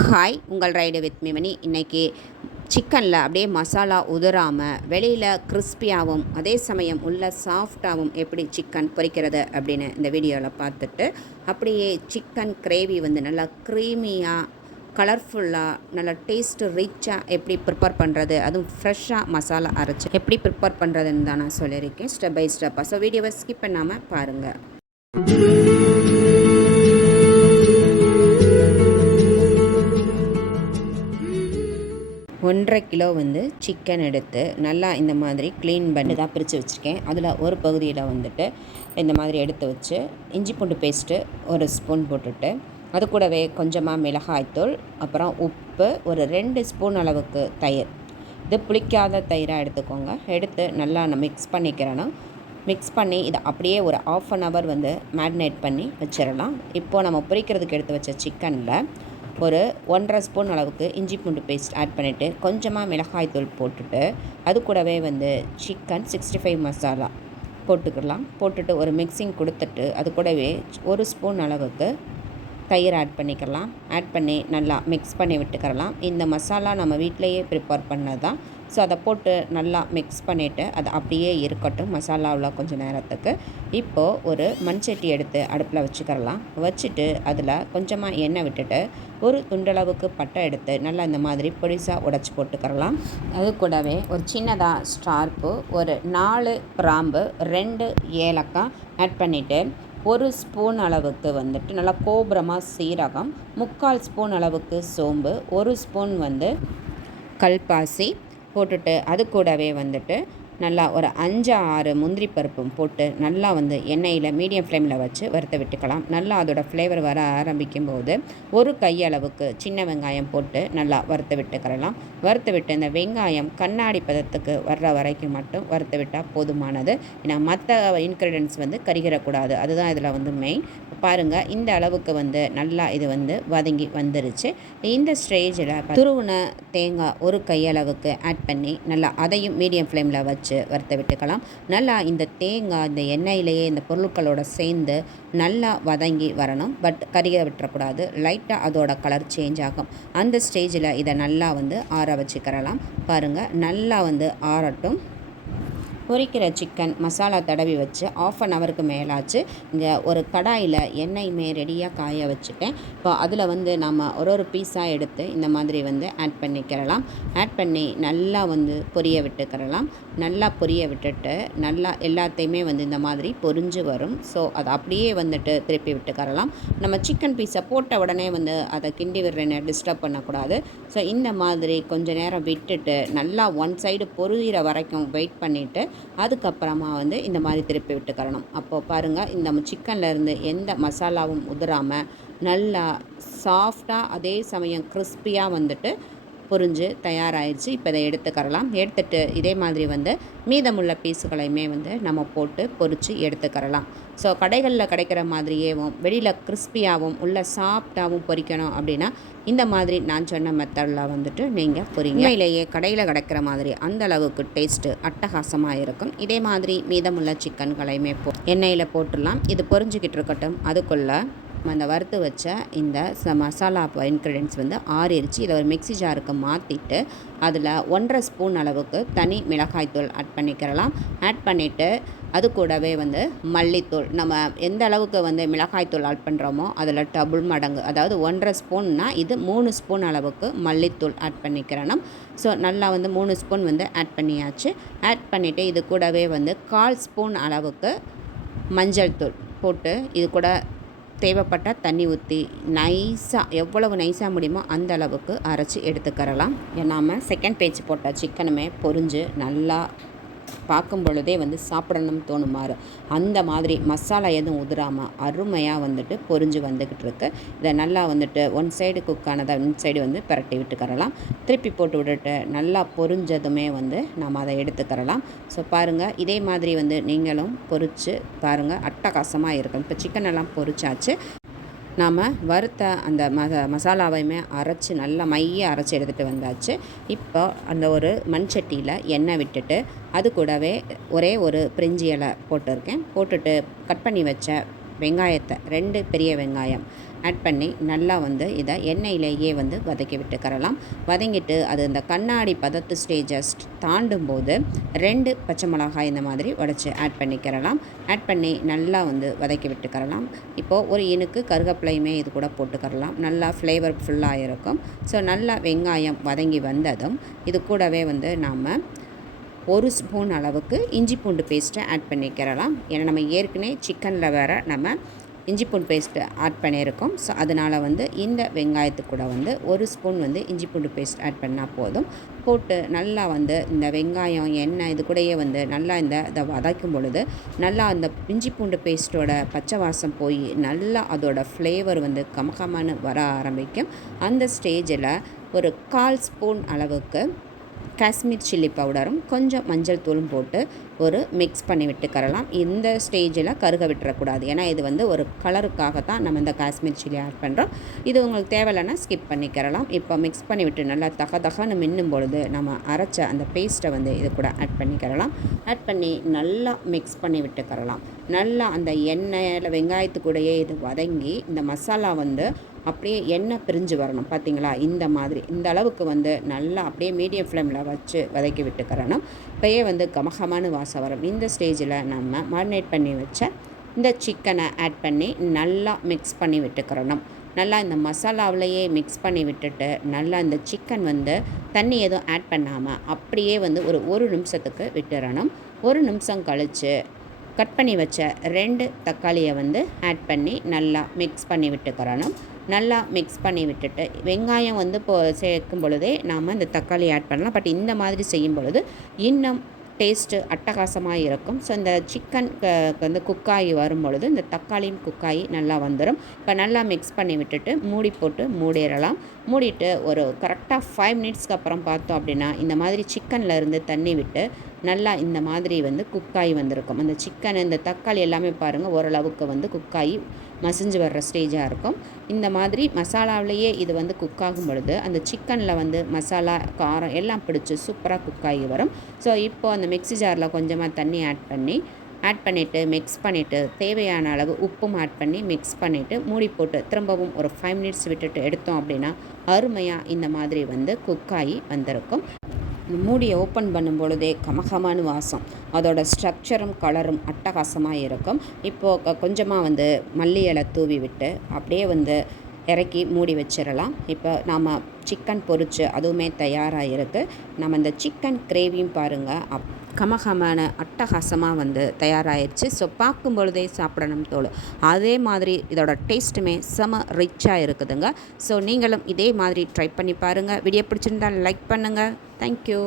Hi, உங்கள் ride with மிமனி. இன்றைக்கி சிக்கனில் அப்படியே மசாலா உதிராமல் வெளியில் கிறிஸ்பியாகவும் அதே சமயம் உள்ள சாஃப்டாகவும் எப்படி சிக்கன் பொரிக்கிறது அப்படின்னு இந்த வீடியோவில் பார்த்துட்டு, அப்படியே சிக்கன் கிரேவி வந்து நல்லா க்ரீமியாக கலர்ஃபுல்லாக நல்லா டேஸ்ட்டு ரிச்சாக எப்படி ப்ரிப்பேர் பண்ணுறது, அதுவும் ஃப்ரெஷ்ஷாக மசாலா அரைச்சி எப்படி ப்ரிப்பேர் பண்ணுறதுன்னு தான் நான் சொல்லியிருக்கேன் ஸ்டெப் பை ஸ்டெப்பாக. ஸோ வீடியோவை ஸ்கிப் பண்ணாமல் பாருங்கள். 1.5 கிலோ வந்து சிக்கன் எடுத்து நல்லா இந்த மாதிரி க்ளீன் பண்ணி தான் பிரித்து வச்சுருக்கேன். அதில் ஒரு பகுதியில் வந்துட்டு இந்த மாதிரி எடுத்து வச்சு இஞ்சி பூண்டு பேஸ்ட்டு 1 ஸ்பூன் போட்டுட்டு, அது கூடவே கொஞ்சமாக மிளகாய்த்தூள், அப்புறம் உப்பு, ஒரு 2 ஸ்பூன் அளவுக்கு தயிர். இது புளிக்காத தயிராக எடுத்துக்கோங்க. எடுத்து நல்லா நான் மிக்ஸ் பண்ணிக்கிறணும். மிக்ஸ் பண்ணி இதை அப்படியே ஒரு 1/2 hour வந்து மேரினேட் பண்ணி வச்சிடலாம். இப்போது நம்ம பொரிக்கிறதுக்கு எடுத்து வச்ச சிக்கனில் ஒரு 1.5 ஸ்பூன் அளவுக்கு இஞ்சி பூண்டு பேஸ்ட் ஆட் பண்ணிவிட்டு, கொஞ்சமாக மிளகாய்த்தூள் போட்டுட்டு, அது கூடவே வந்து சிக்கன் 65 மசாலா போட்டுக்கலாம். போட்டுட்டு ஒரு மிக்சிங் கொடுத்துட்டு, அது கூடவே 1 ஸ்பூன் அளவுக்கு தயிர் ஆட் பண்ணிக்கலாம். ஆட் பண்ணி நல்லா மிக்ஸ் பண்ணி விட்டுக்கிறலாம். இந்த மசாலா நம்ம வீட்டிலையே ப்ரிப்பேர் பண்ணது தான். ஸோ அதை போட்டு நல்லா மிக்ஸ் பண்ணிவிட்டு அது அப்படியே இருக்கட்டும் மசாலாவில் கொஞ்சம் நேரத்துக்கு. இப்போது ஒரு மண்சட்டி எடுத்து அடுப்பில் வச்சுக்கிறலாம். வச்சுட்டு அதில் கொஞ்சமாக எண்ணெய் விட்டுட்டு, ஒரு துண்டளவுக்கு பட்டை எடுத்து நல்லா இந்த மாதிரி பொடிசாக உடச்சி போட்டுக்கிறலாம். அது கூடவே ஒரு சின்னதாக ஸ்டார்ப்பு, ஒரு 4 கிராம்பு, 2 ஏலக்காய் ஆட் பண்ணிவிட்டு, 1 ஸ்பூன் அளவுக்கு வந்துட்டு நல்லா கோபுரமாக சீரகம், 3/4 ஸ்பூன் அளவுக்கு சோம்பு, 1 ஸ்பூன் வந்து கல்பாசி போட்டுட்டு, அது கூடவே வந்துட்டு நல்லா ஒரு 5-6 முந்திரி பருப்பும் போட்டு நல்லா வந்து எண்ணெயில் மீடியம் ஃப்ளேமில் வச்சு வறுத்து விட்டுக்கலாம். நல்லா அதோடய ஃப்ளேவர் வர ஆரம்பிக்கும் போது ஒரு கையளவுக்கு சின்ன வெங்காயம் போட்டு நல்லா வறுத்து விட்டுக்கிறலாம். வறுத்து விட்டு இந்த வெங்காயம் கண்ணாடி பதத்துக்கு வர்ற வரைக்கும் மட்டும் வறுத்து விட்டால் போதுமானது. ஏன்னா மற்ற இன்க்ரீடியன்ட்ஸ் வந்து கருகிடக்கூடாது. அதுதான் இதில் வந்து மெயின். பாருங்கள், இந்த அளவுக்கு வந்து நல்லா இது வந்து வதங்கி வந்துருச்சு. இந்த ஸ்டேஜில் துருவின தேங்காய் ஒரு கையளவுக்கு ஆட் பண்ணி நல்லா அதையும் மீடியம் ஃப்ளேமில் வச்சு வறுத்து விட்டுக்கலாம். நல்லா இந்த தேங்காய் இந்த எண்ணெயிலேயே இந்த பொருட்களோட சேர்ந்து நல்லா வதங்கி வரணும். பட் கறியை விட்டுறக்கூடாது. லைட்டாக அதோட கலர் சேஞ்ச் ஆகும். அந்த ஸ்டேஜில் இதை நல்லா வந்து ஆற வச்சுக்கிறலாம். பாருங்கள், நல்லா வந்து ஆறட்டும். பொரிக்கிற சிக்கன் மசாலா தடவி வச்சு 1/2 hourக்கு மேலாச்சு. இங்கே ஒரு கடாயில் எண்ணெயுமே ரெடியாக காய வச்சுட்டேன். இப்போ அதில் வந்து நம்ம ஒரு பீஸாக எடுத்து இந்த மாதிரி வந்து ஆட் பண்ணிக்கிறலாம். ஆட் பண்ணி நல்லா வந்து பொரிய விட்டுக்கிறலாம். நல்லா பொரிய விட்டுட்டு நல்லா எல்லாத்தையுமே வந்து இந்த மாதிரி பொரிஞ்சு வரும். ஸோ அதை அப்படியே வந்துட்டு திருப்பி விட்டுக்கிறலாம். நம்ம சிக்கன் பீஸை போட்ட உடனே வந்து அதை கிண்டி விடுறேன்னு டிஸ்டர்ப் பண்ணக்கூடாது. ஸோ இந்த மாதிரி கொஞ்சம் நேரம் விட்டுட்டு நல்லா ஒன் சைடு பொரியிற வரைக்கும் வெயிட் பண்ணிவிட்டு, அதுக்கப்புறமா வந்து இந்த மாதிரி திருப்பி விட்டுக்கிறணும். அப்போது பாருங்கள், இந்த சிக்கன்லேருந்து எந்த மசாலாவும் உதிராமல் நல்லா சாஃப்டாக அதே சமயம் கிறிஸ்பியாக வந்துட்டு பொரிஞ்சு தயாராகிடுச்சு. இப்போ இதை எடுத்துக்கிறலாம். எடுத்துகிட்டு இதே மாதிரி வந்து மீதமுள்ள பீஸுகளையுமே வந்து நம்ம போட்டு பொரித்து எடுத்துக்கிறலாம். ஸோ கடைகளில் கிடைக்கிற மாதிரியேவும் வெளியில் கிறிஸ்பியாகவும் உள்ள சாஃப்டாகவும் பொரிக்கணும் அப்படின்னா இந்த மாதிரி நான் சொன்ன மெத்தடில் வந்துட்டு நீங்கள் பொரிங்க. உண்மையிலேயே கடையில் கிடைக்கிற மாதிரி அந்த அளவுக்கு டேஸ்ட்டு அட்டகாசமாக இருக்கும். இதே மாதிரி மீதமுள்ள சிக்கன்களையுமே எண்ணெயில் போட்டுடலாம். இது பொரிஞ்சிக்கிட்டு இருக்கட்டும். அதுக்குள்ளே அந்த வறுத்து வச்ச இந்த மசாலா இன்க்ரீடியன்ட்ஸ் வந்து ஆறிடுச்சு. இதை ஒரு மிக்ஸி ஜாருக்கு மாற்றிட்டு அதில் 1.5 ஸ்பூன் அளவுக்கு தனி மிளகாய்த்தூள் ஆட் பண்ணிக்கிறலாம். ஆட் பண்ணிவிட்டு அது கூடவே வந்து மல்லித்தூள், நம்ம எந்த அளவுக்கு வந்து மிளகாய்த்தூள் ஆட் பண்ணுறோமோ அதில் டபுள் மடங்கு, அதாவது 1.5 ஸ்பூன்னா இது 3 ஸ்பூன் அளவுக்கு மல்லித்தூள் ஆட் பண்ணிக்கிறணும். ஸோ நல்லா வந்து 3 ஸ்பூன் வந்து ஆட் பண்ணியாச்சு. ஆட் பண்ணிவிட்டு இது கூடவே வந்து 1/4 ஸ்பூன் அளவுக்கு மஞ்சள் தூள் போட்டு இது கூட தேவைப்பட்ட தண்ணி ஊற்றி நைஸாக எவ்வளவு நைஸாக முடியுமோ அந்த அளவுக்கு அரைச்சி எடுத்துக்கிறலாம். நாம் செகண்ட் பேட்ச் போட்ட சிக்கனுமே பொரிஞ்சு நல்லா பார்க்கும் பொழுதே வந்து சாப்பிடணும்னு தோணுமாறு அந்த மாதிரி மசாலா எதுவும் உதிராமல் அருமையாக வந்துட்டு பொரிஞ்சு வந்துக்கிட்டு இருக்கு. இதை நல்லா வந்துட்டு ஒன் சைடு குக் ஆனதை ஒன் சைடு வந்து பரட்டி விட்டுக்கிறலாம். திருப்பி போட்டு விட்டுட்டு நல்லா பொரிஞ்சதுமே வந்து நாம் அதை எடுத்துக்கிறலாம். ஸோ பாருங்கள், இதே மாதிரி வந்து நீங்களும் பொரித்து பாருங்கள், அட்டகாசமாக இருக்கும். இப்போ சிக்கன் எல்லாம் பொரிச்சாச்சு. நாம் வறுத்த அந்த மசாலாவையுமே அரைச்சி நல்லா மைய அரைச்சி எடுத்துகிட்டு வந்தாச்சு. இப்போ அந்த ஒரு மண் சட்டியில் எண்ணெய் விட்டுட்டு அது கூடவே ஒரே ஒரு பிரிஞ்சி இலை போட்டிருக்கேன். போட்டுட்டு கட் பண்ணி வச்ச வெங்காயத்தை 2 பெரிய வெங்காயம் ஆட் பண்ணி நல்லா வந்து இதை எண்ணெயிலேயே வந்து வதக்கி விட்டுக்கறலாம். வதங்கிட்டு அது இந்த கண்ணாடி பதத்து ஸ்டேஜை தாண்டும் போது 2 பச்சை மிளகாய் இந்த மாதிரி உடச்சி ஆட் பண்ணிக்கிறலாம். ஆட் பண்ணி நல்லா வந்து வதக்கி விட்டுக்கறலாம். இப்போது ஒரு இனுக்கு கருவேப்பிலையுமே இது கூட போட்டுக்கறலாம். நல்லா ஃப்ளேவர்ஃபுல்லாக இருக்கும். ஸோ நல்லா வெங்காயம் வதங்கி வந்ததும் இது கூடவே வந்து நாம் 1 ஸ்பூன் அளவுக்கு இஞ்சி பூண்டு பேஸ்ட்டை ஆட் பண்ணிக்கிறலாம். ஏன்னா நம்ம ஏற்கனவே சிக்கனில் வேறு நம்ம இஞ்சி பூண்டு பேஸ்ட்டு ஆட் பண்ணியிருக்கோம். ஸோ அதனால் வந்து இந்த வெங்காயத்துக்கு கூட வந்து 1 ஸ்பூன் வந்து இஞ்சி பூண்டு பேஸ்ட் ஆட் பண்ணால் போதும். போட்டு நல்லா வந்து இந்த வெங்காயம் எண்ணெய் இது கூடயே வந்து நல்லா இதை வதக்கும் பொழுது நல்லா அந்த இஞ்சி பூண்டு பேஸ்ட்டோட பச்சை வாசம் போய் நல்லா அதோட ஃப்ளேவர் வந்து கமகமான வர ஆரம்பிக்கும். அந்த ஸ்டேஜில் ஒரு 1/4 ஸ்பூன் அளவுக்கு காஷ்மீர் சில்லி பவுடரும் கொஞ்சம் மஞ்சள் தூளும் போட்டு ஒரு மிக்ஸ் பண்ணி விட்டுக்கறலாம். இந்த ஸ்டேஜில் கருக விட்டுறக்கூடாது. ஏன்னா இது வந்து ஒரு கலருக்காகத்தான் நம்ம இந்த காஷ்மீர் சில்லி ஆட் பண்ணுறோம். இது உங்களுக்கு தேவையில்லைன்னா ஸ்கிப் பண்ணிக்கிறலாம். இப்போ மிக்ஸ் பண்ணி விட்டு நல்லா தகன்னு மின்னும் பொழுது நம்ம அரைச்ச அந்த பேஸ்ட்டை வந்து இது கூட ஆட் பண்ணிக்கிறலாம். ஆட் பண்ணி நல்லா மிக்ஸ் பண்ணி விட்டுக்கறலாம். நல்லா அந்த எண்ணெயில் வெங்காயத்துக்கூடையே இது வதங்கி இந்த மசாலா வந்து அப்படியே எண்ணெய் பிரிஞ்சு வரணும். பார்த்திங்களா, இந்த மாதிரி இந்த அளவுக்கு வந்து நல்லா அப்படியே மீடியம் ஃப்ளேமில் வச்சு வதக்கி விட்டுக்கிறணும். இப்போயே வந்து கமகமான வாசம் வரும். இந்த ஸ்டேஜில் நம்ம மேரினேட் பண்ணி வச்ச இந்த சிக்கனை ஆட் பண்ணி நல்லா மிக்ஸ் பண்ணி விட்டுக்கிறணும். நல்லா இந்த மசாலாவிலையே மிக்ஸ் பண்ணி விட்டுட்டு நல்லா இந்த சிக்கன் வந்து தண்ணி எதுவும் ஆட் பண்ணாமல் அப்படியே வந்து ஒரு நிமிஷத்துக்கு விட்டுறணும். 1 நிமிஷம் கழித்து கட் பண்ணி வச்ச 2 தக்காளியை வந்து ஆட் பண்ணி நல்லா மிக்ஸ் பண்ணி விட்டுக்கிறணும். நல்லா மிக்ஸ் பண்ணி விட்டுட்டு வெங்காயம் வந்து சேர்க்கும் பொழுதே நாம் இந்த தக்காளி ஆட் பண்ணலாம். பட் இந்த மாதிரி செய்யும் பொழுது இன்னும் டேஸ்ட்டு அட்டகாசமாக இருக்கும். ஸோ இந்த சிக்கன் வந்து குக்காகி வரும் பொழுது இந்த தக்காளியும் குக்காகி நல்லா வந்துடும். இப்போ நல்லா மிக்ஸ் பண்ணி விட்டுட்டு மூடி போட்டு மூடிடலாம். மூடிட்டு ஒரு கரெக்டாக 5 மினிட்ஸ்க்கு அப்புறம் பார்த்தோம் அப்படின்னா இந்த மாதிரி சிக்கனில் இருந்து தண்ணி விட்டு நல்லா இந்த மாதிரி வந்து குக்காகி வந்திருக்கும். அந்த சிக்கன் இந்த தக்காளி எல்லாமே பாருங்கள் ஓரளவுக்கு வந்து குக்காகி மசிஞ்சு வர்ற ஸ்டேஜாக இருக்கும். இந்த மாதிரி மசாலாவிலேயே இது வந்து குக்காகும் பொழுது அந்த சிக்கனில் வந்து மசாலா காரம் எல்லாம் பிடிச்சி சூப்பராக குக்காகி வரும். ஸோ இப்போது அந்த மிக்ஸி ஜாரில் கொஞ்சமாக தண்ணி ஆட் பண்ணிவிட்டு மிக்ஸ் பண்ணிவிட்டு தேவையான அளவு உப்பும் ஆட் பண்ணி மிக்ஸ் பண்ணிவிட்டு மூடி போட்டு திரும்பவும் ஒரு 5 மினிட்ஸ் விட்டுட்டு எடுத்தோம் அப்படின்னா அருமையாக இந்த மாதிரி வந்து குக்காகி வந்திருக்கும். மூடியை ஓப்பன் பண்ணும் பொழுதே கமகமான வாசம், அதோட ஸ்ட்ரக்சரும் கலரும் அட்டகாசமாக இருக்கும். இப்போது கொஞ்சமாக வந்து மல்லி இலை தூவி விட்டு அப்படியே வந்து இறக்கி மூடி வச்சிடலாம். இப்போ நாம் சிக்கன் பொரிச்சு அதுவுமே தயாராக இருக்குது. நம்ம இந்த சிக்கன் கிரேவியும் பாருங்கள் கமகமான அட்டகாசமாக வந்து தயாராகிடுச்சு. ஸோ பார்க்கும் பொழுதே சாப்பிடணும் தோணும். அதே மாதிரி இதோட டேஸ்ட்டுமே செம ரிச்சாக இருக்குதுங்க. ஸோ நீங்களும் இதே மாதிரி ட்ரை பண்ணி பாருங்கள். வீடியோ பிடிச்சிருந்தால் லைக் பண்ணுங்கள். தேங்க்யூ.